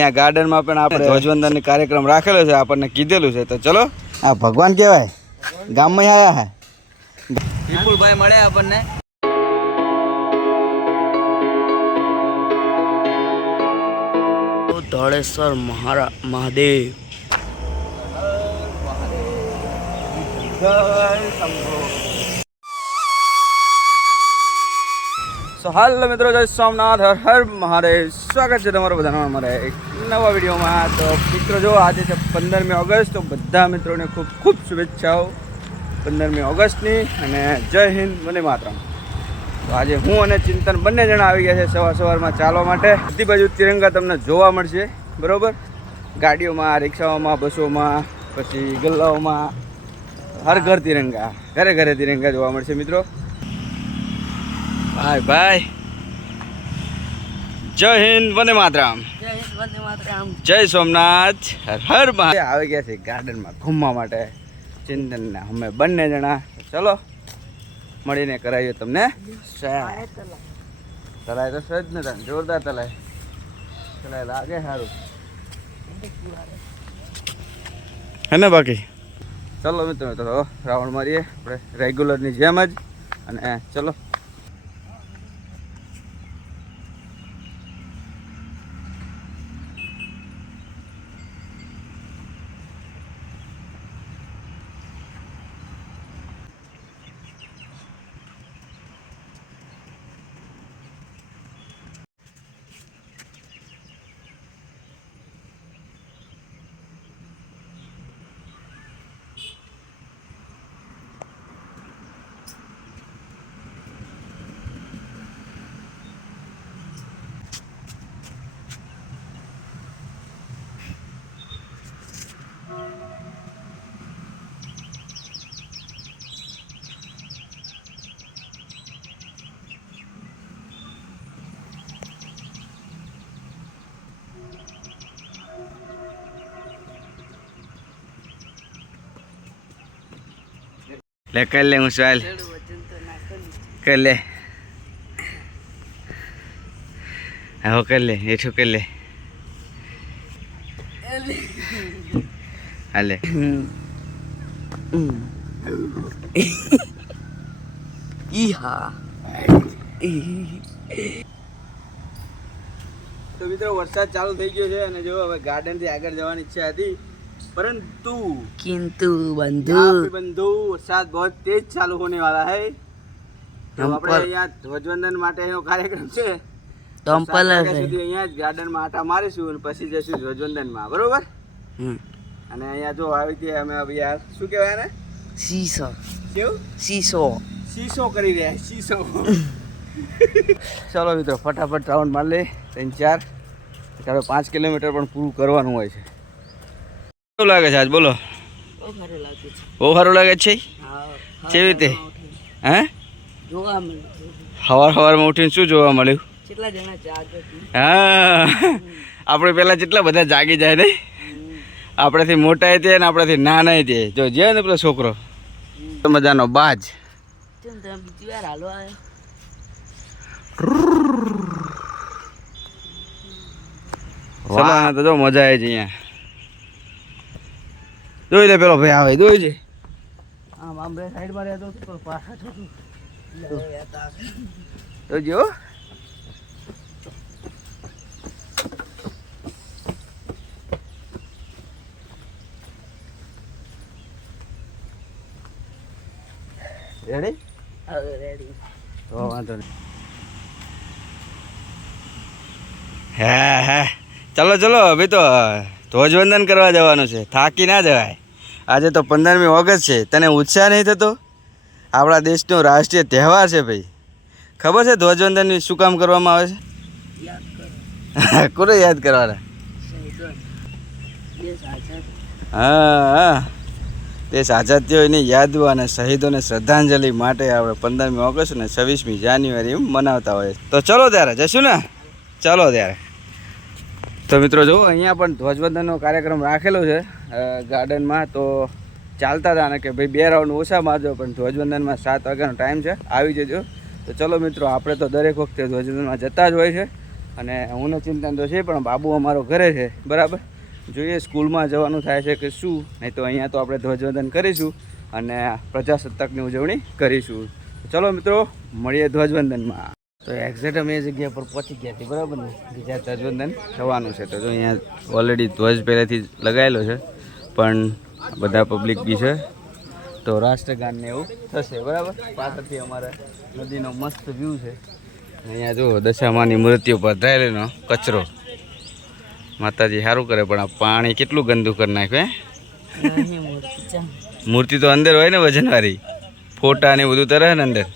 અહીંયા ગાર્ડનમાં પણ આપણે ધ્વજવંદન કાર્યક્રમ રાખેલો છે આપણને કીધેલું છે. તો ચલો. આ ભગવાન કહેવાય. ગામમાં આવ્યા હે. વિપુલભાઈ મળે આપણને. ધોળેશ્વર મહારા મહાદેવ. સો હાલ મિત્રો, જય સોમનાથ, હર હર મહાદેવ. સ્વાગત છે તમારું બધાનો અમારા એક નવા વિડીયોમાં. તો મિત્રો, જો આજે છે પંદરમી ઓગસ્ટ, તો બધા મિત્રોને ખૂબ ખૂબ શુભેચ્છાઓ પંદરમી ઓગસ્ટની અને જય હિન્દ મને માતરમ. તો આજે હું અને ચિંતન બંને જણા આવી ગયા છે સવાર સવારમાં ચાલવા માટે. બધી બાજુ તિરંગા તમને જોવા મળશે, બરાબર? ગાડીઓમાં, રિક્ષાઓમાં, બસોમાં, પછી ગલ્લાઓમાં, હર ઘર તિરંગા, ઘરે ઘરે તિરંગા જોવા મળશે મિત્રો. ભાઈ ભાઈ. જય હિન્દ વંદે માતરામ. જય હિન્દ વંદે માતરામ. જય સોમનાથ હર હર મહાદેવ. આવી ગયા છે ગાર્ડનમાં ઘૂમવા માટે. ચિંતન ને અમે બંને જણા. ચલો મળીને કરાવીએ તમને. તલાય તો સજ ને તમે જોરદાર તલાય તલાય લાગે સારું. હે ને બાકી? ચલો મિત્રો તો રાઉન્ડ મારીએ. આપણે રેગ્યુલરની જેમ જ. અને ચલો. લે, કરી લે હું સવાલ. કર લે. હા કર લે એઠું કર લે. હાલે ઈ હા તો મિત્રો, વરસાદ ચાલુ થઈ ગયો છે અને જો હવે ગાર્ડનથી આગળ જવાની ઈચ્છા હતી પરંતુ કિંતુ यहाँ બંધુ पे बंधु वरसाद बहुत तेज चालू होने वाला है તો हम આપણે पर અહીંયા ધ્વજવંદન માટેનો કાર્યક્રમ છે તો हम સાત पर વાગ્યા સુધી અહીંયા જ ગાર્ડનમાં આટા મારીશું અને પછી જઈશું ધ્વજવંદનમાં બરોબર હમ. અને અહીંયા જો આવી રીતે અમે હવે યાર શું કહેવાય ને સીસો કેવું સીસો શીશો કરી રહ્યા છે, શીશો ચાલો મિત્રો ફટાફટ રાઉન્ડ માર લે ત્રણ ચાર ચાલો પાંચ કિલોમીટર પણ પૂરું કરવાનું હોય છે કેવું લાગે છે આજ? બોલો. બહુ સારું લાગે છે. કેવી રીતે? હે? સવાર સવારમાં ઉઠીને શું જોવા મળ્યું? હા. આપણે પેલા જેટલા બધા જાગી જાય ને. આપણાથી મોટા તે ને આપણાથી નાના તે. જો જે ને પેલો છોકરો. મજાનો બાજ. તો જો મજા આવે છે અહીંયા. જોઈ લે પેલો ભાઈ આવે જોઈ છે આમ આમ બે સાઈડમાં રહેતો તો પાછા તો જો. રેડી હવે રેડી તો વાંધો નહીં. હા હા. ચલો ચલો ભાઈ તો ધ્વજવંદન કરવા જવાનું છે. થાકી ના જવાય. આજે તો પંદરમી ઓગસ્ટ છે. તને ઉત્સાહ નહીં થતો? આપણા દેશનો રાષ્ટ્રીય તહેવાર છે ભાઈ. ખબર છે ધ્વજવંદન શું કામ કરવામાં આવે છે? કોને યાદ કરવાના? હા હા. દેશ આઝાદ થયો એની યાદો અને શહીદોને શ્રદ્ધાંજલિ માટે આપણે પંદરમી ઓગસ્ટ અને છવ્વીસમી જાન્યુઆરી મનાવતા હોય તો ચલો ત્યારે જશું ને? ચલો ત્યારે. તો મિત્રો જુઓ, અહીંયા પણ ધ્વજવંદનનો કાર્યક્રમ રાખેલો છે ગાર્ડનમાં. તો ચાલતા હતા ને કે ભાઈ બે રાઉન્ડ ઓછા મારજો પણ ધ્વજવંદનમાં સાત વાગ્યાનો ટાઈમ છે. આવી જજો. તો ચલો મિત્રો, આપણે તો દરેક વખતે ધ્વજવંદનમાં જતા જ હોય છે. અને હું ચિંતન તો છે, પણ બાબુ અમારો ઘરે છે. બરાબર? જોઈએ સ્કૂલમાં જવાનું થાય છે કે શું? નહીં તો અહીંયા તો આપણે ધ્વજવંદન કરીશું અને પ્રજાસત્તાકની ઉજવણી કરીશું. ચલો મિત્રો, મળીએ ધ્વજવંદનમાં. તો એક્ઝેક્ટ અમે એ જગ્યા પર પહોંચી ગયા છીએ બરાબર ને? કે જ્યાં ધ્વજવંદન થવાનું છે. તો જો અહીંયા ઓલરેડી ધ્વજ પહેલેથી લગાવેલો છે પણ બધા પબ્લિક બી છે. તો રાષ્ટ્રગાનને એવું થશે બરાબર? પાછળથી અમારે નદીનો મસ્ત વ્યૂ છે. અહીંયા જો દશામાની મૃત્યુ પર ધરાયેલો કચરો. માતાજી સારું કરે પણ આ પાણી કેટલું ગંદુ કરી નાખ્યું મૂર્તિ તો અંદર હોય ને વજનવાળી. ફોટા ને બધું તરે ને અંદર.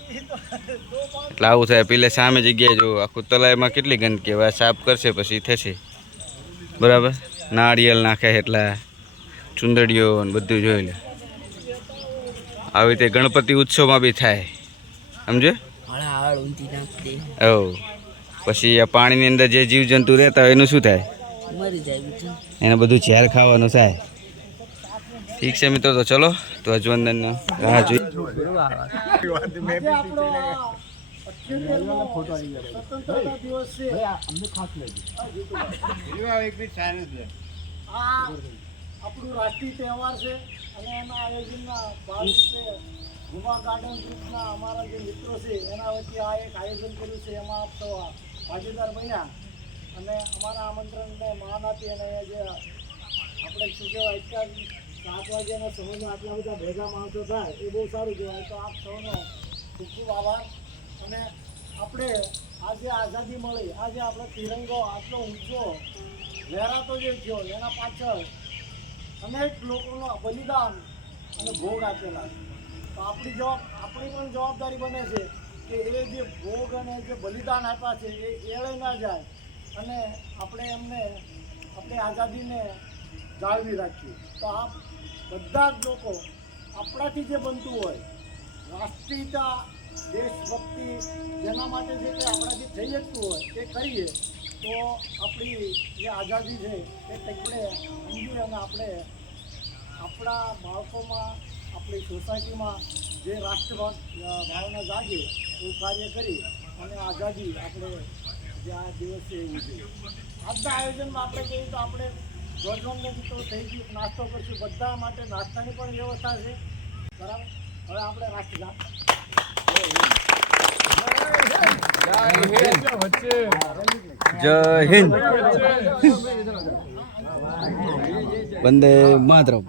એટલે આવું થાય પેલે સામે જગ્યાએ જો આખું તલાઈમાં કેટલી ગંદકી હવે સાફ કરશે પછી થશે. બરાબર? નાળિયેર નાખે એટલા ચુંદડીઓ ને બધું જોઈ લે આવી રીતે ગણપતિ ઉત્સવમાં બી થાય. સમજે ઓ પછી આ પાણીની અંદર જે જીવજંતુ રહેતા હોય એનું શું થાય? એને બધું ઝેર ખાવાનું થાય. ઠીક છે મિત્રો તો ચલો તો અજવંદન રાહ જોઈ. આપણું રાષ્ટ્રીય તહેવાર છે અને એના આયોજનના અમારા જે મિત્રો છે એના વચ્ચે આ એક આયોજન કર્યું છે એમાં આપ સૌ ભાગીદાર બન્યા અને અમારા આમંત્રણને માન આપી અને જે આપણે શું કહેવાય સાત વાગ્યાના સમયમાં આટલા બધા ભેગા માણસો થાય એ બહુ સારું કહેવાય તો આપ સૌનો ખૂબ ખૂબ આભાર અને આપણે આજે આઝાદી મળી આજે આપણો તિરંગો, આટલો ઊંચો લહેરાતો જે થયો એના પાછળ અનેક લોકોનું બલિદાન અને ભોગ આપેલા. તો આપણી જવાબ, આપણી પણ જવાબદારી બને છે કે એ જે ભોગ અને જે બલિદાન આપ્યા છે એ એળે ના જાય અને આપણે એમને આપણી આઝાદીને જાળવી રાખીએ તો આ બધા જ લોકો આપણાથી જે બનતું હોય, રાષ્ટ્રીયતા દેશભક્તિ જેના માટે જે કંઈ આપણાથી થઈ શકતું હોય તે કરીએ, તો આપણી જે આઝાદી છે એ કંઈકડે સમજી અને આપણે આપણા બાળકોમાં, આપણી સોસાયટીમાં જે રાષ્ટ્રભાવ ભાવના જાગે એવું કાર્ય કરી અને આઝાદી આપણે જે આ દિવસ ઉજવીએ. આજના આયોજનમાં આપણે કહીએ તો આપણે ધ્વજવંદન તો થઈ ગયું નાસ્તો કરશું. બધા માટે નાસ્તાની પણ વ્યવસ્થા છે. બરાબર? હવે આપણે રાષ્ટ્રગાન. જય હિન્દ. વંદે માતરમ.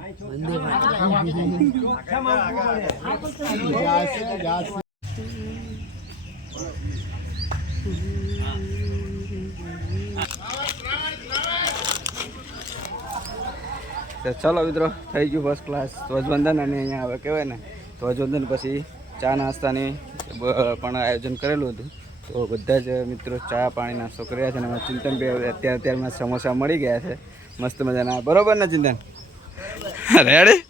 ચલો મિત્રો, થઈ ગયું ફર્સ્ટ ક્લાસ ધ્વજવંદન અને અહીંયા હવે કહેવાય ને, ધ્વજવંદન પછી ચા નાસ્તાની પણ આયોજન કરેલું હતું. તો બધા જ મિત્રો ચા પાણી નાસ્તો કર્યા છે અને અમારા ચિંતન અત્યારે અત્યારમાં સમોસા મળી ગયા છે. મસ્ત મજાના. બરોબર ને ચિંતન? રેડી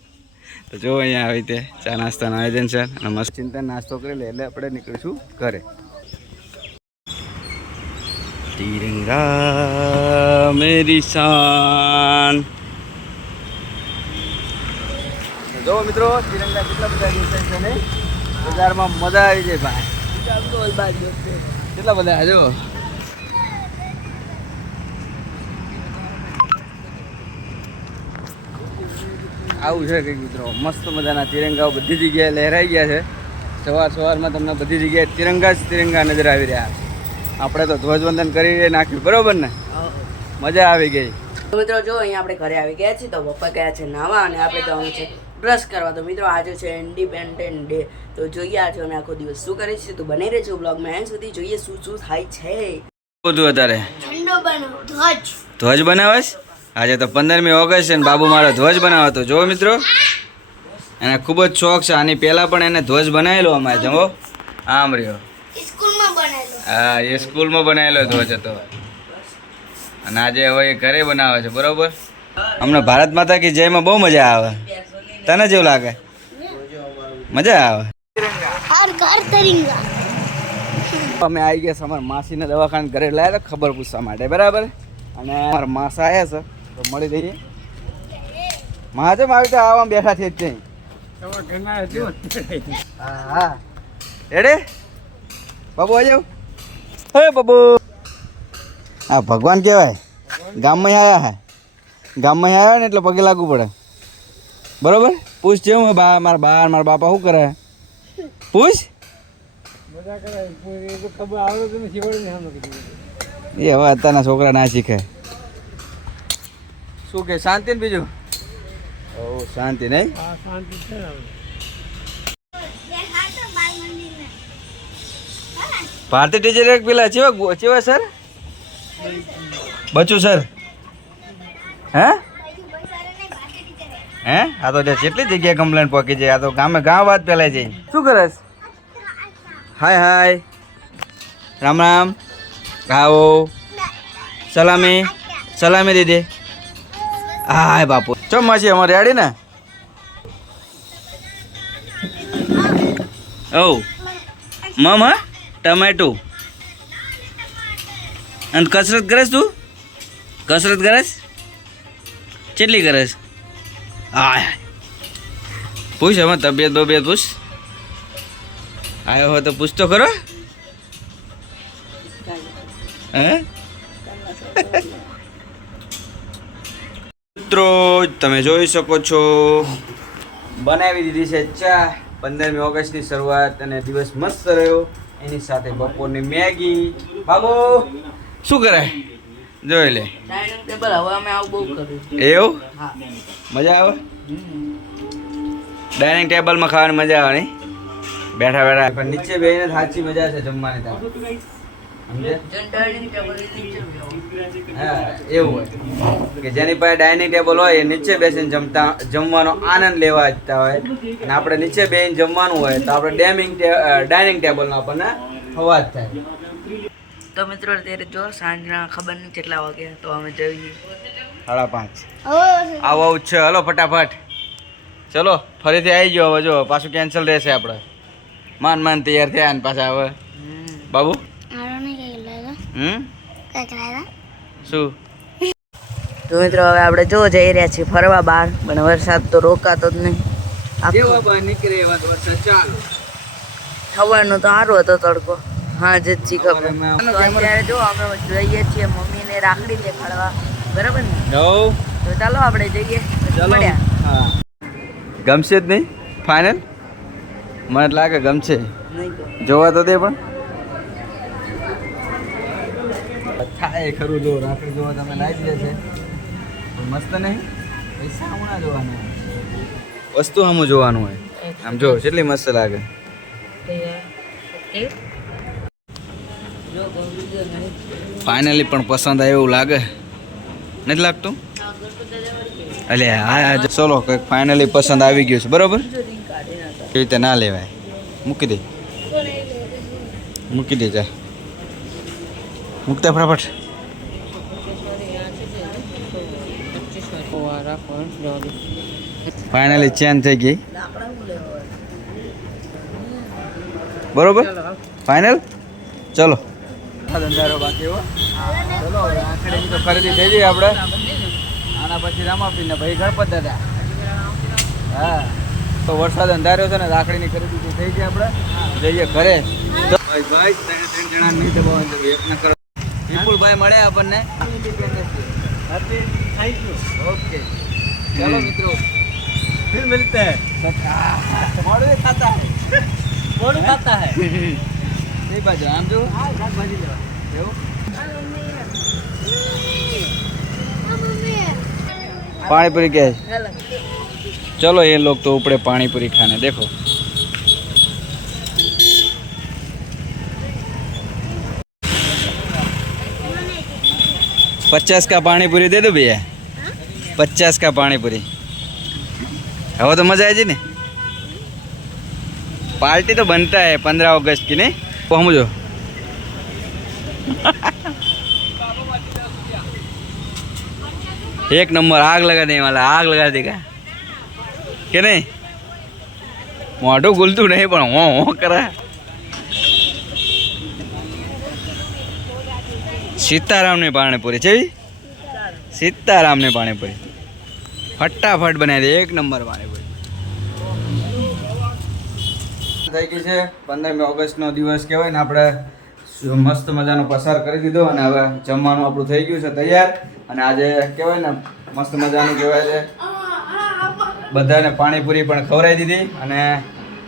તો જો અહીંયા આવી રીતે ચા નાસ્તાનું આયોજન છે અને મસ્ત ચિંતન નાસ્તો કરી લે એટલે આપણે નીકળીશું ઘરે. તિરંગા, મેરી શાન. જો મિત્રો, તિરંગા કેટલા બધા દિવસે છે ને? બજારમાં મજા આવી જાય ભાઈ. કેટલા બધા જો આવું છે કંઈક મિત્રો મસ્ત મજાના તિરંગાઓ બધી જગ્યાએ લહેરાઈ ગયા છે. સવાર સવારમાં તમને બધી જગ્યાએ તિરંગા જ તિરંગા નજર આવી રહ્યા. આપણે તો ધ્વજવંદન કરી નાખ્યું બરોબર ને? મજા આવી ગઈ. તો મિત્રો જો અહીંયા આપણે ઘરે આવી ગયા છીએ તો પપ્પા ગયા છે નાવા અને આપણે જવાનું છે બ્રશ કરવા. તો મિત્રો આજે છે ઇન્ડિપેન્ડન્ટ ડે તો જોઈએ આજે અમે આખો દિવસ શું કરે છે તો બની રહેજો બ્લોગમાં એન્ડ સુધી જોઈએ શું શું થાય છે. બધું અત્યારે ઠંડો બનો ધ્વજ. ધ્વજ બનાવસ આજે તો પંદરમી ઓગસ્ટ છે ને બાબુ મારો ધ્વજ બનાવો તો જો મિત્રો. એને ખૂબ જ શોખ છે. આની પહેલાં પણ એને ધ્વજ બનાવેલો અમારે જમો આમ રહ્યો. હા એ સ્કૂલમાં બનાવેલો ધ્વજ હતો. અને આજે હવે એ ઘરે બનાવે છે. બરોબર? અમને ભારત માતા કી જયમાં બહુ મજા આવે. તને જેવું લાગે? મજા આવે. અમે આવી ગયા છે અમારા માસીને દવાખાને ઘરે લાવ્યા હતા ખબર પૂછવા માટે બરાબર? અને અમારા માસા આવ્યા છે તો મળી જઈએ મહાજમ આવી તો આવા બેઠા છે જ નહીં. હા. હા એડે બાબુ આવી જાવ હે બાબુ. આ ભગવાન કહેવાય. ગામમાં આવ્યા હે. ગામમાં આવ્યા ને એટલે પગે લાગવું પડે. બરોબર? પૂછ જેવું હે બા મારા બા મારા બાપા શું કરે? પૂછ? મજા કરે. એ તો ખબર આવડે તમે શીખવાડે ને સામે કીધું. એ હવે અત્યારના છોકરા ના શીખે. શું કે શાંતિ ને બીજું? ઓ શાંતિ નહીં? આ શાંતિ છે ને હવે. ભારતી ટીચર એક પેલા ચેવા ગો- ચેવા સર બચું સર હે? હે? આ તો કેટલી જગ્યાએ કમ્પ્લેન પહોંચી જાય આ તો ગામે ગામ વાત પેલાય જાય શું કરસ હાય હાય. રામ રામ. આવો. સલામી. સલામી દીદી. હાય બાપુ. ચમ માસી અમારે રેડી ને? ઓ મમ હા? ટમેટું. અને કસરત કરે તું? કસરત કરે કેટલી કરસ આય. પૂછ હવે તબિયત બબિયત પૂછ. આવ્યો હોય તો પૂછતો ખરો. હે? મિત્રો તમે જોઈ શકો છો. બનાવી દીધી છે ચા. પંદરમી ઓગસ્ટની શરૂઆત અને દિવસ મસ્ત રહ્યો. એની સાથે બપોરની મેગી. બાબો શું કરે જોઈ લે. એવું? હા. મજા આવે? ડાઇનિંગ ટેબલમાં ખાવાની મજા આવે નહીં? બેઠા બેઠા. પણ નીચે બેહીને સાચી મજા છે જમવાની ત્યાં જો એવું હોય. કે જેની પાસે ડાઇનિંગ ટેબલ હોય એ નીચે બેસીને જમતા જમવાનો આનંદ લેવા જતા હોય. અને આપણે નીચે બેસીને જમવાનું હોય તો આપણે ડેમિંગ ડાઇનિંગ ટેબલનો આપણને અવાજ થાય. તો મિત્રો અત્યારે જો સાંજના ખબર નહીં કેટલા વાગ્યા તો અમે જઈએ. સાડા પાંચ. આવું આવું છે. હલો ફટાફટ. ચલો ફરીથી આવી ગયો હવે જો પાછું કેન્સલ રહેશે આપણે માન માન તૈયાર થયા ને પાછા હવે. બાબુ? શું? તો મિત્રો હવે આપણે જો જઈ રહ્યા છીએ ફરવા બહાર પણ વરસાદ તો રોકાતો જ નહીં. નીકળે એવા તો વરસાદ? ચાલુ. સવારનો તો સારો હતો તડકો. હા જ ખબર. અત્યારે જો અમે જઈએ છીએ મમ્મીને રાખડી દેખાડવા. બરાબર ને? નવ તો ચાલો આપણે જઈએ. ચાલો. હા. ગમશે જ નહીં? ફાઇનલ મને લાગે ગમશે. જોવા તો દે પણ. થાય ખરું જો રાખડી જોવા તમે લાવી દે છે. મસ્ત નહીં? પૈસા હમણાં જોવાનું? હોય વસ્તુ હમું જોવાનું હોય. આમ જો કેટલી મસ્ત લાગે. ફાઇનલી પણ પસંદ આવે એવું લાગે. નથી લાગતું? એટલે હા ચલો, કંઈક ફાઇનલી પસંદ આવી ગયું છે, બરાબર? કેવી રીતે ના લેવાય? મૂકી દે. મૂકી દે જા. મૂકતા ફટાફટ. ફાઇનલી ચેન્જ થઈ ગઈ. બરોબર? ફાઇનલ ચલો. ધંધારો બાકી હો ચલો હવે આખરેની તો ખરીદી થઈ ગઈ આપણે આના પછી રામાપીને ભાઈ ગણપત દાદા હા તો વરસાદ અંધાર્યો છે ને રાખડીની ખરીદી તો થઈ ગઈ આપણે જઈએ ઘરે તો ભાઈ ભાઈ ત્રણ ત્રણ જણા નહીં દબાવવાનું તો એક ના કરો વિપુલભાઈ મળે આપણને ઓકે ચલો મિત્રો फिर मिलते हैं मोड़े खाता है કોણ ખાતા હે નહીં બાજુ આમ જો એવું पानी पूरी क्या है चलो ये लोग तो ऊपरे पानी पूरी खाने देखो पचास का पानी पूरी दे दो भैया पचास का पानी पूरी હવે તો મજા આવી ને पार्टी तो बनता है पंद्रह अगस्त की नहीं સમજો એક નંબર આગ લગા દે માલા, આગ લગા દે કા? કે નહીં? મોઢું ગુલતું નહીં પણ હો, હું કરે? સીતારામની પાણીપુરી છે સીતારામની પાણીપુરી. ફટાફટ બનાવી દે, એક નંબર પાણી થઈ ગઈ છે. પંદરમી ઓગસ્ટનો દિવસ કહેવાય ને, આપણે મસ્ત મજાનો પસાર કરી દીધો અને હવે જમવાનું આપણું થઈ ગયું છે તૈયાર. અને આજે કહેવાય ને, મસ્ત મજાનું કહેવાય છે. બધાને પાણીપુરી પણ ખવડાવી દીધી. અને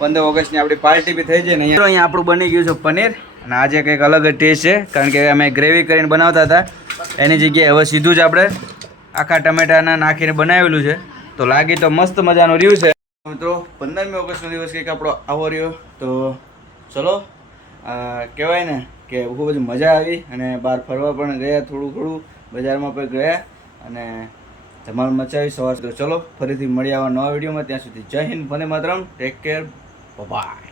પંદર ઓગસ્ટની આપણી પાર્ટી બી થઈ જાય ને અહીંયા આપણું બની ગયું છે પનીર. અને આજે કંઈક અલગ જ ટેસ્ટ છે, કારણ કે અમે ગ્રેવી કરીને બનાવતા હતા. એની જગ્યાએ હવે સીધું જ આપણે આખા ટમેટાના નાખીને બનાવેલું છે. તો લાગી તો મસ્ત મજાનું રહ્યું છે. મિત્રો, પંદરમી ઓગસ્ટનો દિવસ કંઈક આપણો આવો રહ્યો. તો ચલો કહેવાય ને કે ખૂબ જ મજા આવી અને બહાર ફરવા પણ ગયા થોડું થોડું બજારમાં પણ ગયા અને ધમાલ મચાવી સવાર તો ચલો, ફરીથી મળી આવા નવા વિડીયોમાં. ત્યાં સુધી Jai Hind, Vande Mataram. Take care bye